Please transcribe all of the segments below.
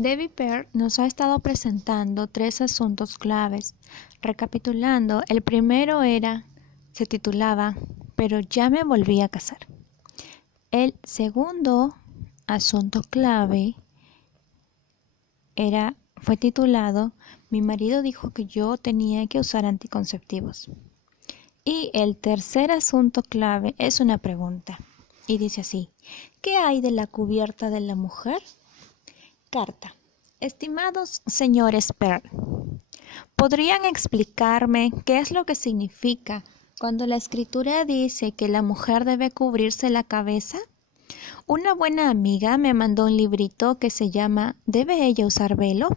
Debbie Pearl nos ha estado presentando 3 asuntos claves. Recapitulando, el primero se titulaba "Pero ya me volví a casar". El segundo asunto clave fue titulado "Mi marido dijo que yo tenía que usar anticonceptivos". Y el tercer asunto clave es una pregunta. Y dice así: ¿qué hay de la cubierta de la mujer? Carta. Estimados señores Pearl, ¿podrían explicarme qué es lo que significa cuando la escritura dice que la mujer debe cubrirse la cabeza? Una buena amiga me mandó un librito que se llama ¿Debe ella usar velo?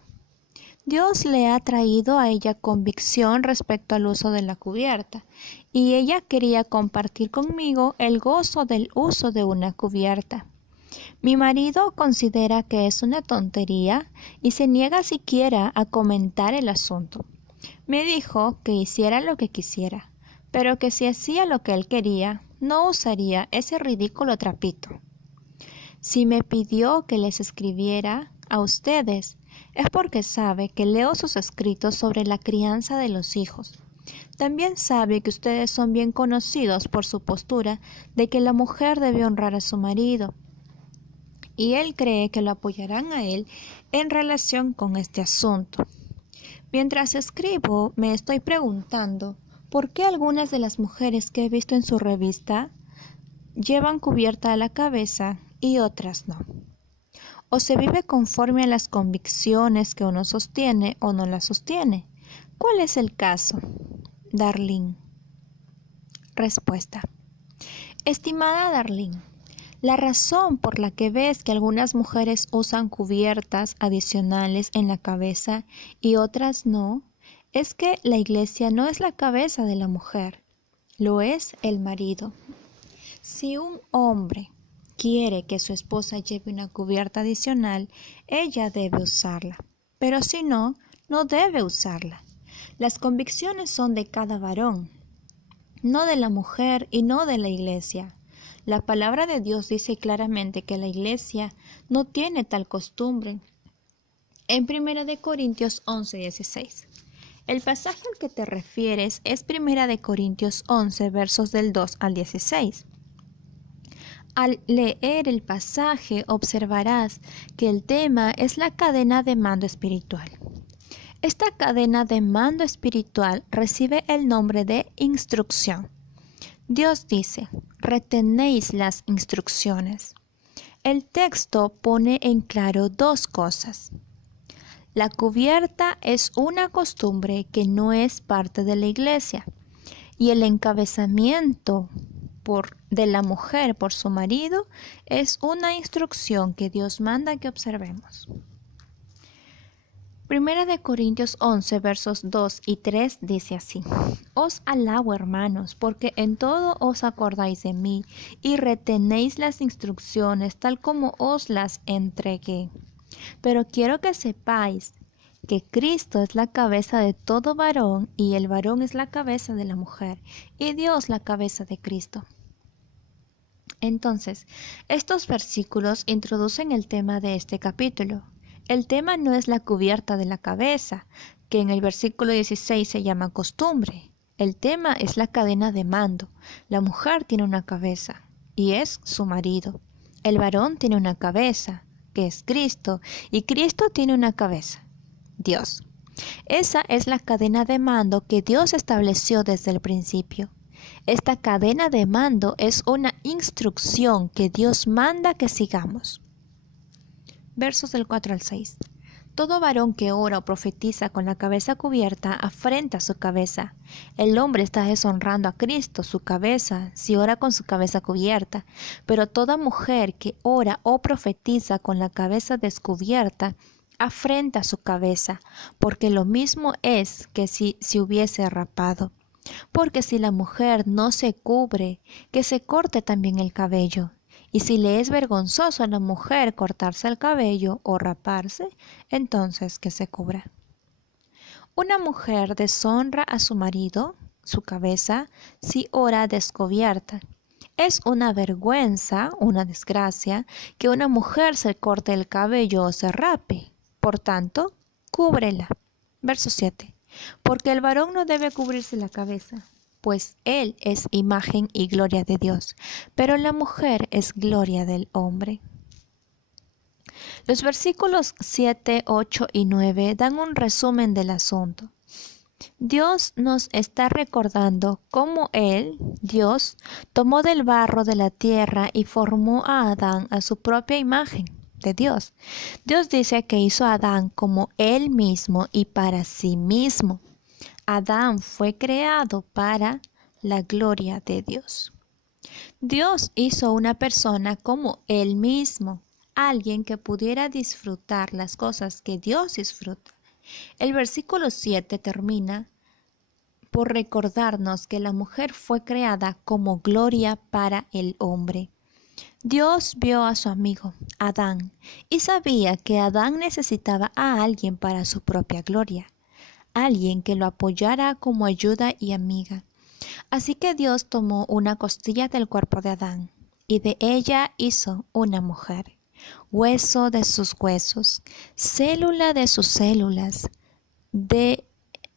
Dios le ha traído a ella convicción respecto al uso de la cubierta, y ella quería compartir conmigo el gozo del uso de una cubierta. Mi marido considera que es una tontería y se niega siquiera a comentar el asunto. Me dijo que hiciera lo que quisiera, pero que si hacía lo que él quería, no usaría ese ridículo trapito. Si me pidió que les escribiera a ustedes, es porque sabe que leo sus escritos sobre la crianza de los hijos. También sabe que ustedes son bien conocidos por su postura de que la mujer debe honrar a su marido, y él cree que lo apoyarán a él en relación con este asunto. Mientras escribo, me estoy preguntando por qué algunas de las mujeres que he visto en su revista llevan cubierta a la cabeza y otras no. O se vive conforme a las convicciones que uno sostiene o no las sostiene. ¿Cuál es el caso? Darlene. Respuesta. Estimada Darlene, la razón por la que ves que algunas mujeres usan cubiertas adicionales en la cabeza y otras no, es que la iglesia no es la cabeza de la mujer, lo es el marido. Si un hombre quiere que su esposa lleve una cubierta adicional, ella debe usarla, pero si no, no debe usarla. Las convicciones son de cada varón, no de la mujer y no de la iglesia. La palabra de Dios dice claramente que la iglesia no tiene tal costumbre. En 1 Corintios 11:16. El pasaje al que te refieres es 1 Corintios 11, versos del 2 al 16. Al leer el pasaje observarás que el tema es la cadena de mando espiritual. Esta cadena de mando espiritual recibe el nombre de instrucción. Dios dice: retenéis las instrucciones. El texto pone en claro 2 cosas. La cubierta es una costumbre que no es parte de la iglesia, y el encabezamiento de la mujer por su marido es una instrucción que Dios manda que observemos. 1 Corintios 11, versos 2 y 3 dice así: Os alabo, hermanos, porque en todo os acordáis de mí y retenéis las instrucciones tal como os las entregué. Pero quiero que sepáis que Cristo es la cabeza de todo varón y el varón es la cabeza de la mujer y Dios la cabeza de Cristo. Entonces, estos versículos introducen el tema de este capítulo. El tema no es la cubierta de la cabeza, que en el versículo 16 se llama costumbre. El tema es la cadena de mando. La mujer tiene una cabeza, y es su marido. El varón tiene una cabeza, que es Cristo, y Cristo tiene una cabeza, Dios. Esa es la cadena de mando que Dios estableció desde el principio. Esta cadena de mando es una instrucción que Dios manda que sigamos. Versos del 4 al 6. Todo varón que ora o profetiza con la cabeza cubierta afrenta su cabeza. El hombre está deshonrando a Cristo, su cabeza, si ora con su cabeza cubierta. Pero toda mujer que ora o profetiza con la cabeza descubierta afrenta su cabeza, porque lo mismo es que si se hubiese rapado. Porque si la mujer no se cubre, que se corte también el cabello. Y si le es vergonzoso a la mujer cortarse el cabello o raparse, entonces que se cubra. Una mujer deshonra a su marido, su cabeza, si ora descubierta. Es una vergüenza, una desgracia, que una mujer se corte el cabello o se rape. Por tanto, cúbrela. Verso 7. Porque el varón no debe cubrirse la cabeza, pues él es imagen y gloria de Dios, pero la mujer es gloria del hombre. Los versículos 7, 8 y 9 dan un resumen del asunto. Dios nos está recordando cómo Él, Dios, tomó del barro de la tierra y formó a Adán a su propia imagen de Dios. Dios dice que hizo a Adán como Él mismo y para sí mismo. Adán fue creado para la gloria de Dios. Dios hizo una persona como Él mismo, alguien que pudiera disfrutar las cosas que Dios disfruta. El versículo 7 termina por recordarnos que la mujer fue creada como gloria para el hombre. Dios vio a su amigo, Adán, y sabía que Adán necesitaba a alguien para su propia gloria, alguien que lo apoyara como ayuda y amiga. Así que Dios tomó una costilla del cuerpo de Adán, y de ella hizo una mujer, hueso de sus huesos, célula de sus células, de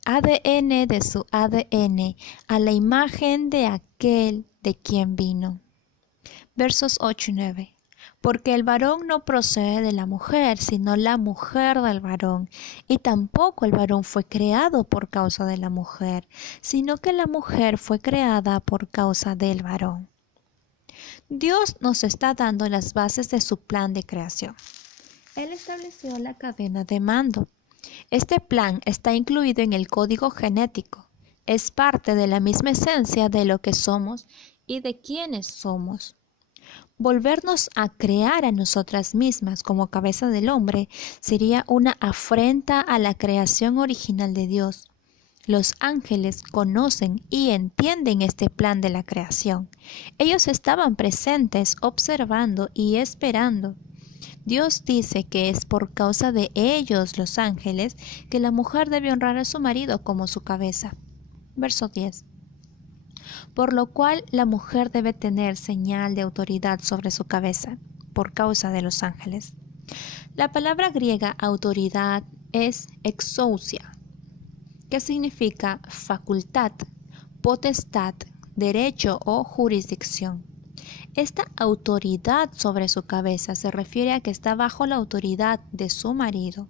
ADN de su ADN, a la imagen de aquel de quien vino. Versos 8 y 9. Porque el varón no procede de la mujer, sino la mujer del varón. Y tampoco el varón fue creado por causa de la mujer, sino que la mujer fue creada por causa del varón. Dios nos está dando las bases de su plan de creación. Él estableció la cadena de mando. Este plan está incluido en el código genético. Es parte de la misma esencia de lo que somos y de quienes somos. Volvernos a crear a nosotras mismas como cabeza del hombre sería una afrenta a la creación original de Dios. Los ángeles conocen y entienden este plan de la creación. Ellos estaban presentes, observando y esperando. Dios dice que es por causa de ellos, los ángeles, que la mujer debe honrar a su marido como su cabeza. Verso 10. Por lo cual la mujer debe tener señal de autoridad sobre su cabeza, por causa de los ángeles. La palabra griega autoridad es exousia, que significa facultad, potestad, derecho o jurisdicción. Esta autoridad sobre su cabeza se refiere a que está bajo la autoridad de su marido.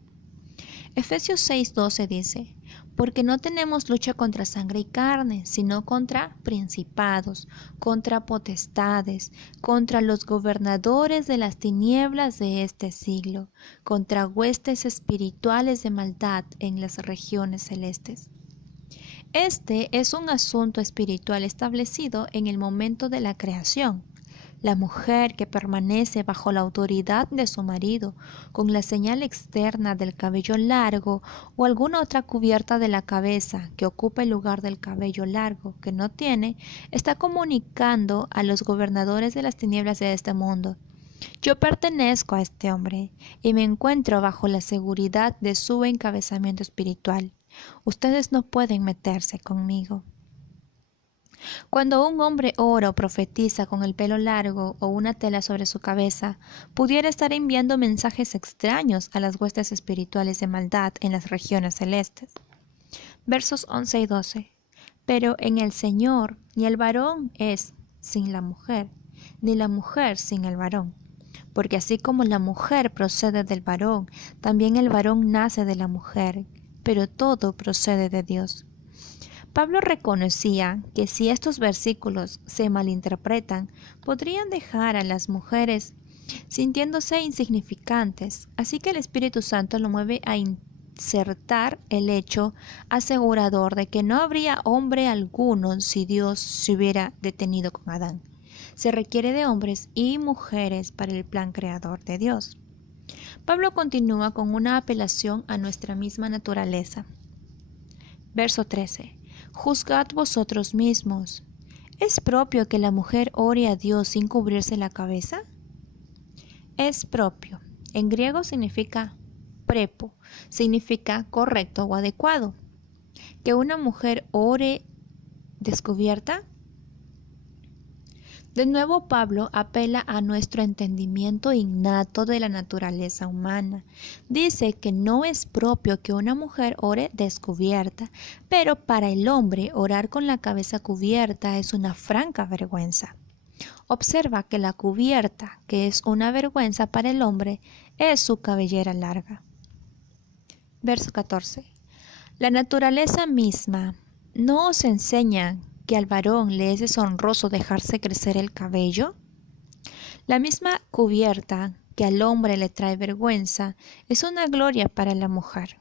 Efesios 6:12 dice, porque no tenemos lucha contra sangre y carne, sino contra principados, contra potestades, contra los gobernadores de las tinieblas de este siglo, contra huestes espirituales de maldad en las regiones celestes. Este es un asunto espiritual establecido en el momento de la creación. La mujer que permanece bajo la autoridad de su marido, con la señal externa del cabello largo o alguna otra cubierta de la cabeza que ocupe el lugar del cabello largo que no tiene, está comunicando a los gobernadores de las tinieblas de este mundo: yo pertenezco a este hombre y me encuentro bajo la seguridad de su encabezamiento espiritual. Ustedes no pueden meterse conmigo. Cuando un hombre ora o profetiza con el pelo largo o una tela sobre su cabeza, pudiera estar enviando mensajes extraños a las huestes espirituales de maldad en las regiones celestes. Versos 11 y 12. Pero en el Señor ni el varón es sin la mujer, ni la mujer sin el varón. Porque así como la mujer procede del varón, también el varón nace de la mujer, pero todo procede de Dios. Pablo reconocía que si estos versículos se malinterpretan, podrían dejar a las mujeres sintiéndose insignificantes, así que el Espíritu Santo lo mueve a insertar el hecho asegurador de que no habría hombre alguno si Dios se hubiera detenido con Adán. Se requiere de hombres y mujeres para el plan creador de Dios. Pablo continúa con una apelación a nuestra misma naturaleza. Verso 13. Juzgad vosotros mismos. ¿Es propio que la mujer ore a Dios sin cubrirse la cabeza? Es propio. En griego significa prepo, significa correcto o adecuado. Que una mujer ore descubierta De nuevo, Pablo apela a nuestro entendimiento innato de la naturaleza humana. Dice que no es propio que una mujer ore descubierta, pero para el hombre orar con la cabeza cubierta es una franca vergüenza. Observa que la cubierta, que es una vergüenza para el hombre, es su cabellera larga. Verso 14. La naturaleza misma no os enseña que al varón le es deshonroso dejarse crecer el cabello. La misma cubierta que al hombre le trae vergüenza es una gloria para la mujer.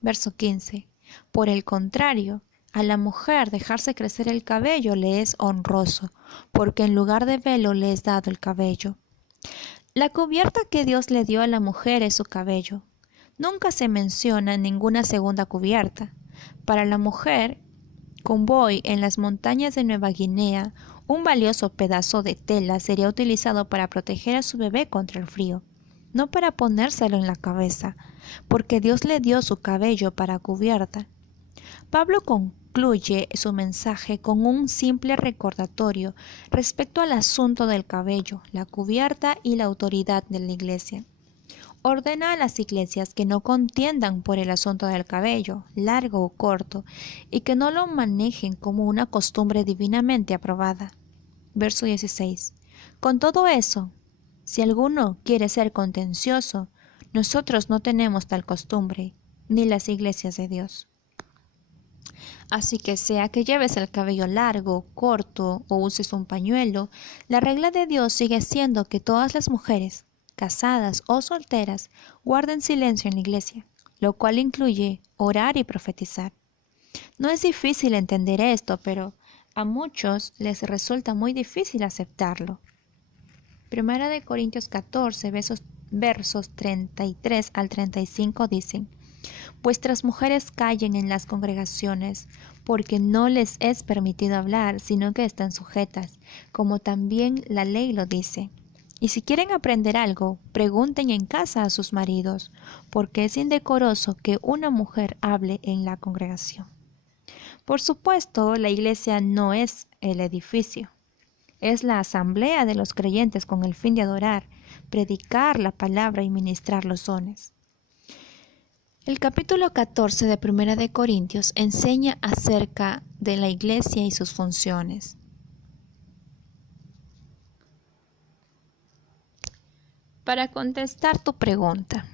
Verso 15. Por el contrario, a la mujer dejarse crecer el cabello le es honroso, porque en lugar de velo le es dado el cabello. La cubierta que Dios le dio a la mujer es su cabello. Nunca se menciona ninguna segunda cubierta. Para la mujer, Convoy en las montañas de Nueva Guinea, un valioso pedazo de tela sería utilizado para proteger a su bebé contra el frío, no para ponérselo en la cabeza, porque Dios le dio su cabello para cubierta. Pablo concluye su mensaje con un simple recordatorio respecto al asunto del cabello, la cubierta y la autoridad de la iglesia. Ordena a las iglesias que no contiendan por el asunto del cabello, largo o corto, y que no lo manejen como una costumbre divinamente aprobada. Verso 16. Con todo eso, si alguno quiere ser contencioso, nosotros no tenemos tal costumbre, ni las iglesias de Dios. Así que sea que lleves el cabello largo, corto o uses un pañuelo, la regla de Dios sigue siendo que todas las mujeres, casadas o solteras, guarden silencio en la iglesia, lo cual incluye orar y profetizar. No es difícil entender esto, pero a muchos les resulta muy difícil aceptarlo. Primera de Corintios 14, versos 33 al 35 dicen: Vuestras mujeres callen en las congregaciones, porque no les es permitido hablar, sino que están sujetas, como también la ley lo dice. Y si quieren aprender algo, pregunten en casa a sus maridos, porque es indecoroso que una mujer hable en la congregación. Por supuesto, la iglesia no es el edificio, es la asamblea de los creyentes con el fin de adorar, predicar la palabra y ministrar los dones. El capítulo 14 de Primera de Corintios enseña acerca de la iglesia y sus funciones. Para contestar tu pregunta.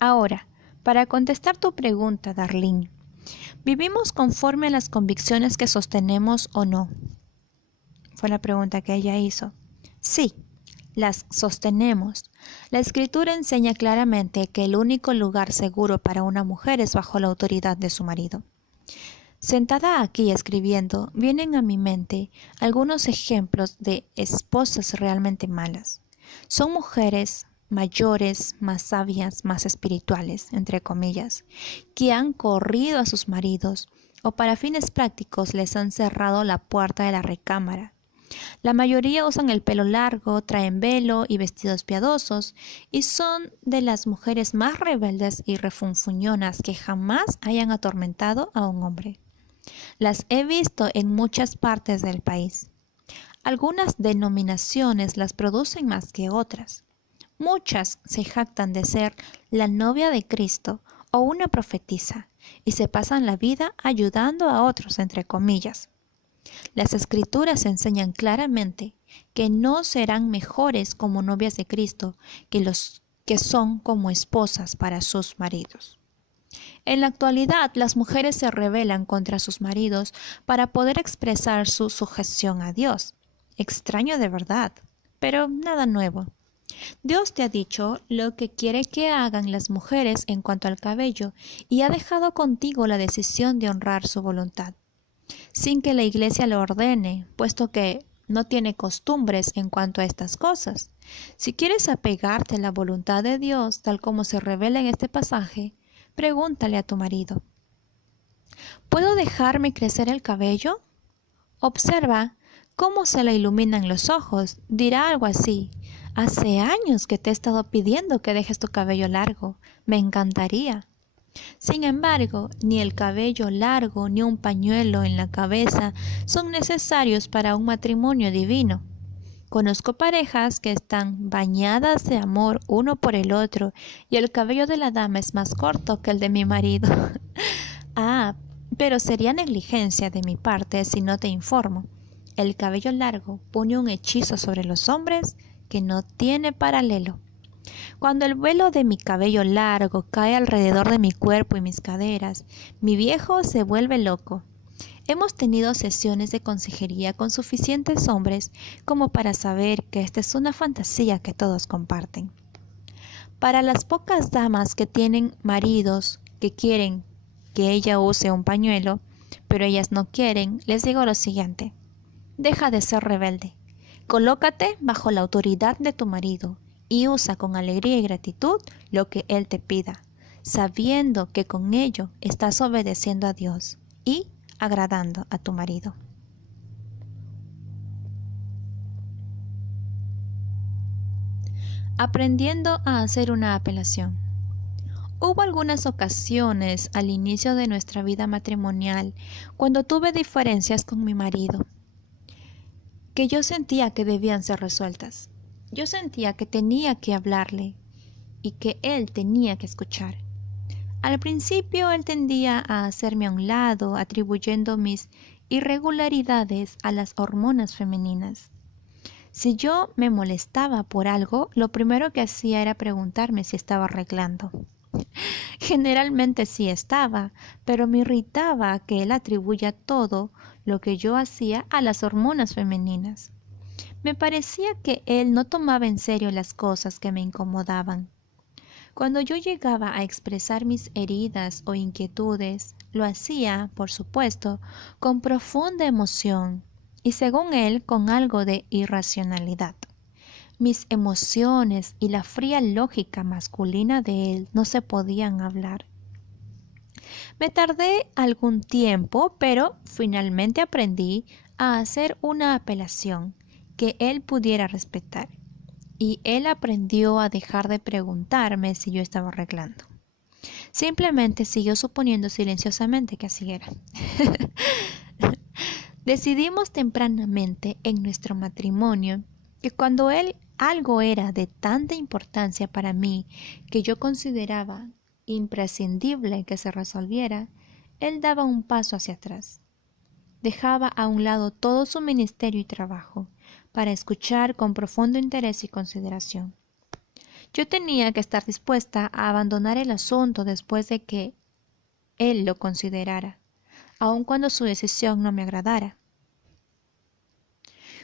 Ahora, para contestar tu pregunta, Darlene, ¿vivimos conforme a las convicciones que sostenemos o no? Fue la pregunta que ella hizo. Sí, las sostenemos. La Escritura enseña claramente que el único lugar seguro para una mujer es bajo la autoridad de su marido. Sentada aquí escribiendo, vienen a mi mente algunos ejemplos de esposas realmente malas. Son mujeres mayores, más sabias, más espirituales, entre comillas, que han corrido a sus maridos o para fines prácticos les han cerrado la puerta de la recámara. La mayoría usan el pelo largo, traen velo y vestidos piadosos y son de las mujeres más rebeldes y refunfuñonas que jamás hayan atormentado a un hombre. Las he visto en muchas partes del país. Algunas denominaciones las producen más que otras. Muchas se jactan de ser la novia de Cristo o una profetisa y se pasan la vida ayudando a otros, entre comillas. Las Escrituras enseñan claramente que no serán mejores como novias de Cristo que los que son como esposas para sus maridos. En la actualidad, las mujeres se rebelan contra sus maridos para poder expresar su sujeción a Dios. Extraño de verdad, pero nada nuevo. Dios te ha dicho lo que quiere que hagan las mujeres en cuanto al cabello y ha dejado contigo la decisión de honrar su voluntad, sin que la iglesia lo ordene, puesto que no tiene costumbres en cuanto a estas cosas. Si quieres apegarte a la voluntad de Dios, tal como se revela en este pasaje, pregúntale a tu marido: ¿puedo dejarme crecer el cabello? Observa cómo se le iluminan los ojos. Dirá algo así: hace años que te he estado pidiendo que dejes tu cabello largo. Me encantaría. Sin embargo, ni el cabello largo ni un pañuelo en la cabeza son necesarios para un matrimonio divino. Conozco parejas que están bañadas de amor uno por el otro y el cabello de la dama es más corto que el de mi marido. Ah, pero sería negligencia de mi parte si no te informo. El cabello largo pone un hechizo sobre los hombres que no tiene paralelo. Cuando el velo de mi cabello largo cae alrededor de mi cuerpo y mis caderas, mi viejo se vuelve loco. Hemos tenido sesiones de consejería con suficientes hombres como para saber que esta es una fantasía que todos comparten. Para las pocas damas que tienen maridos que quieren que ella use un pañuelo, pero ellas no quieren, les digo lo siguiente: deja de ser rebelde. Colócate bajo la autoridad de tu marido y usa con alegría y gratitud lo que él te pida, sabiendo que con ello estás obedeciendo a Dios y agradando a tu marido. Aprendiendo a hacer una apelación. Hubo algunas ocasiones al inicio de nuestra vida matrimonial cuando tuve diferencias con mi marido, que yo sentía que debían ser resueltas. Yo sentía que tenía que hablarle y que él tenía que escuchar. Al principio él tendía a hacerme a un lado, atribuyendo mis irregularidades a las hormonas femeninas. Si yo me molestaba por algo, lo primero que hacía era preguntarme si estaba arreglando. Generalmente sí estaba, pero me irritaba que él atribuya todo lo que yo hacía a las hormonas femeninas. Me parecía que él no tomaba en serio las cosas que me incomodaban. Cuando yo llegaba a expresar mis heridas o inquietudes, lo hacía, por supuesto, con profunda emoción y, según él, con algo de irracionalidad. Mis emociones y la fría lógica masculina de él no se podían hablar. Me tardé algún tiempo, pero finalmente aprendí a hacer una apelación que él pudiera respetar. Y él aprendió a dejar de preguntarme si yo estaba arreglando. Simplemente siguió suponiendo silenciosamente que así era. Decidimos tempranamente en nuestro matrimonio que cuando algo era de tanta importancia para mí que yo consideraba imprescindible que se resolviera, él daba un paso hacia atrás. Dejaba a un lado todo su ministerio y trabajo para escuchar con profundo interés y consideración. Yo tenía que estar dispuesta a abandonar el asunto después de que él lo considerara, aun cuando su decisión no me agradara.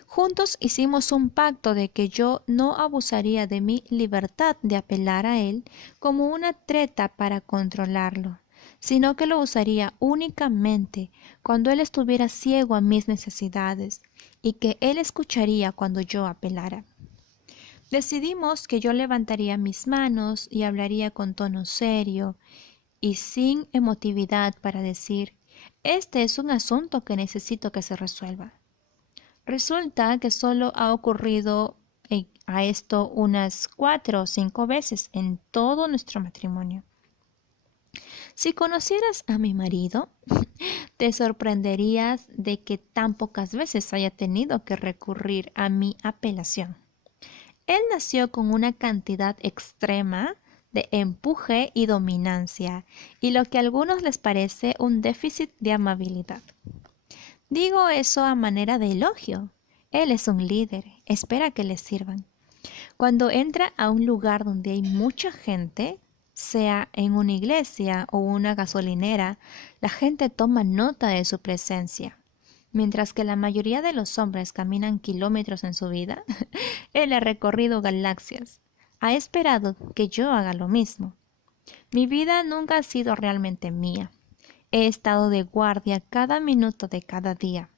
Juntos hicimos un pacto de que yo no abusaría de mi libertad de apelar a él como una treta para controlarlo, sino que lo usaría únicamente cuando él estuviera ciego a mis necesidades y que él escucharía cuando yo apelara. Decidimos que yo levantaría mis manos y hablaría con tono serio y sin emotividad para decir: este es un asunto que necesito que se resuelva. Resulta que solo ha ocurrido a esto unas 4 o 5 veces en todo nuestro matrimonio. Si conocieras a mi marido, te sorprenderías de que tan pocas veces haya tenido que recurrir a mi apelación. Él nació con una cantidad extrema de empuje y dominancia, y lo que a algunos les parece un déficit de amabilidad. Digo eso a manera de elogio. Él es un líder, espera que le sirvan. Cuando entra a un lugar donde hay mucha gente, sea en una iglesia o una gasolinera, la gente toma nota de su presencia. Mientras que la mayoría de los hombres caminan kilómetros en su vida, él ha recorrido galaxias. Ha esperado que yo haga lo mismo. Mi vida nunca ha sido realmente mía. He estado de guardia cada minuto de cada día.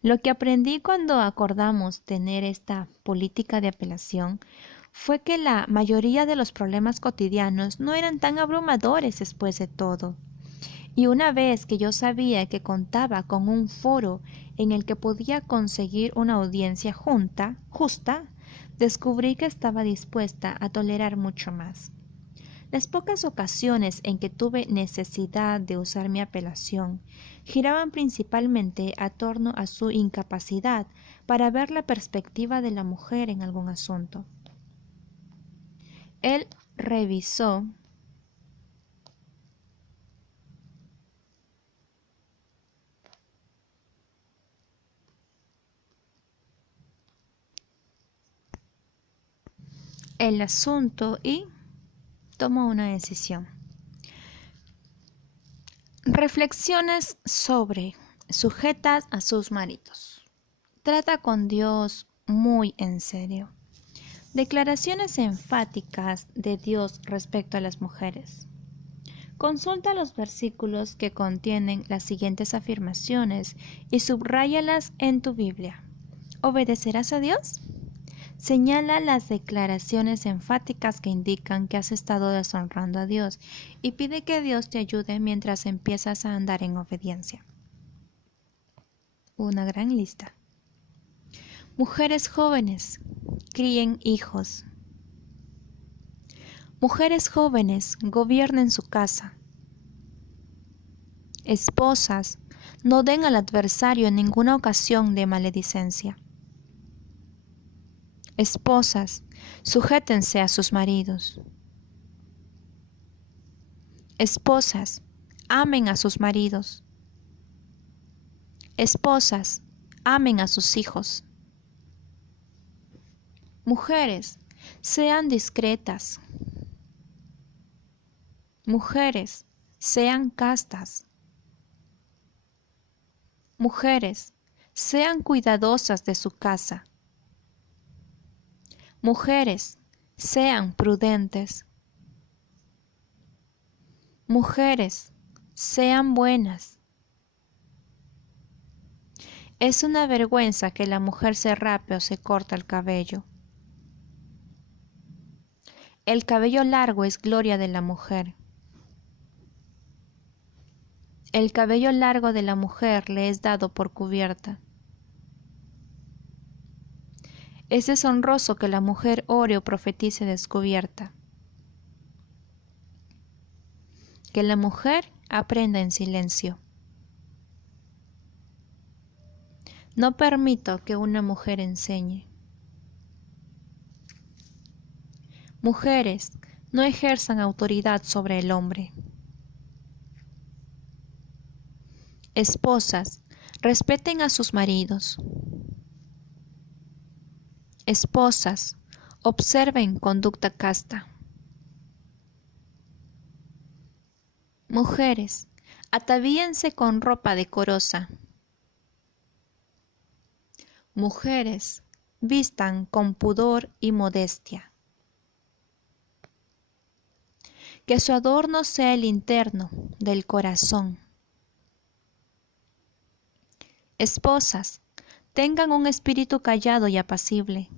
Lo que aprendí cuando acordamos tener esta política de apelación fue que la mayoría de los problemas cotidianos no eran tan abrumadores después de todo. Y una vez que yo sabía que contaba con un foro en el que podía conseguir una audiencia justa, descubrí que estaba dispuesta a tolerar mucho más. Las pocas ocasiones en que tuve necesidad de usar mi apelación giraban principalmente a torno a su incapacidad para ver la perspectiva de la mujer en algún asunto. Él revisó el asunto y tomó una decisión. Reflexiones sobre sujetas a sus maridos. Trata con Dios muy en serio. Declaraciones enfáticas de Dios respecto a las mujeres. Consulta los versículos que contienen las siguientes afirmaciones y subráyalas en tu Biblia. ¿Obedecerás a Dios? Señala las declaraciones enfáticas que indican que has estado deshonrando a Dios y pide que Dios te ayude mientras empiezas a andar en obediencia. Una gran lista. Mujeres jóvenes, críen hijos. Mujeres jóvenes, gobiernen su casa. Esposas, no den al adversario en ninguna ocasión de maledicencia. Esposas, sujétense a sus maridos. Esposas, amen a sus maridos. Esposas, amen a sus hijos. Mujeres, sean discretas. Mujeres, sean castas. Mujeres, sean cuidadosas de su casa. Mujeres, sean prudentes. Mujeres, sean buenas. Es una vergüenza que la mujer se rape o se corta el cabello. El cabello largo es gloria de la mujer. El cabello largo de la mujer le es dado por cubierta. Es deshonroso que la mujer ore o profetice descubierta. Que la mujer aprenda en silencio. No permito que una mujer enseñe. Mujeres, no ejerzan autoridad sobre el hombre. Esposas, respeten a sus maridos. Esposas, observen conducta casta. Mujeres, atavíense con ropa decorosa. Mujeres, vistan con pudor y modestia. Que su adorno sea el interno del corazón. Esposas, tengan un espíritu callado y apacible.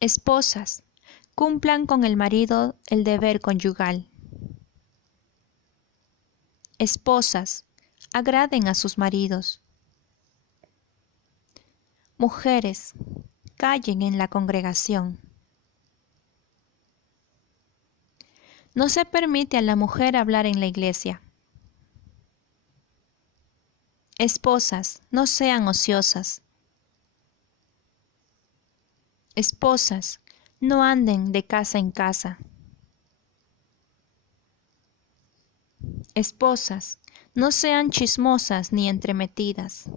Esposas, cumplan con el marido el deber conyugal. Esposas, agraden a sus maridos. Mujeres, callen en la congregación. No se permite a la mujer hablar en la iglesia. Esposas, no sean ociosas. Esposas, no anden de casa en casa. Esposas, no sean chismosas ni entremetidas.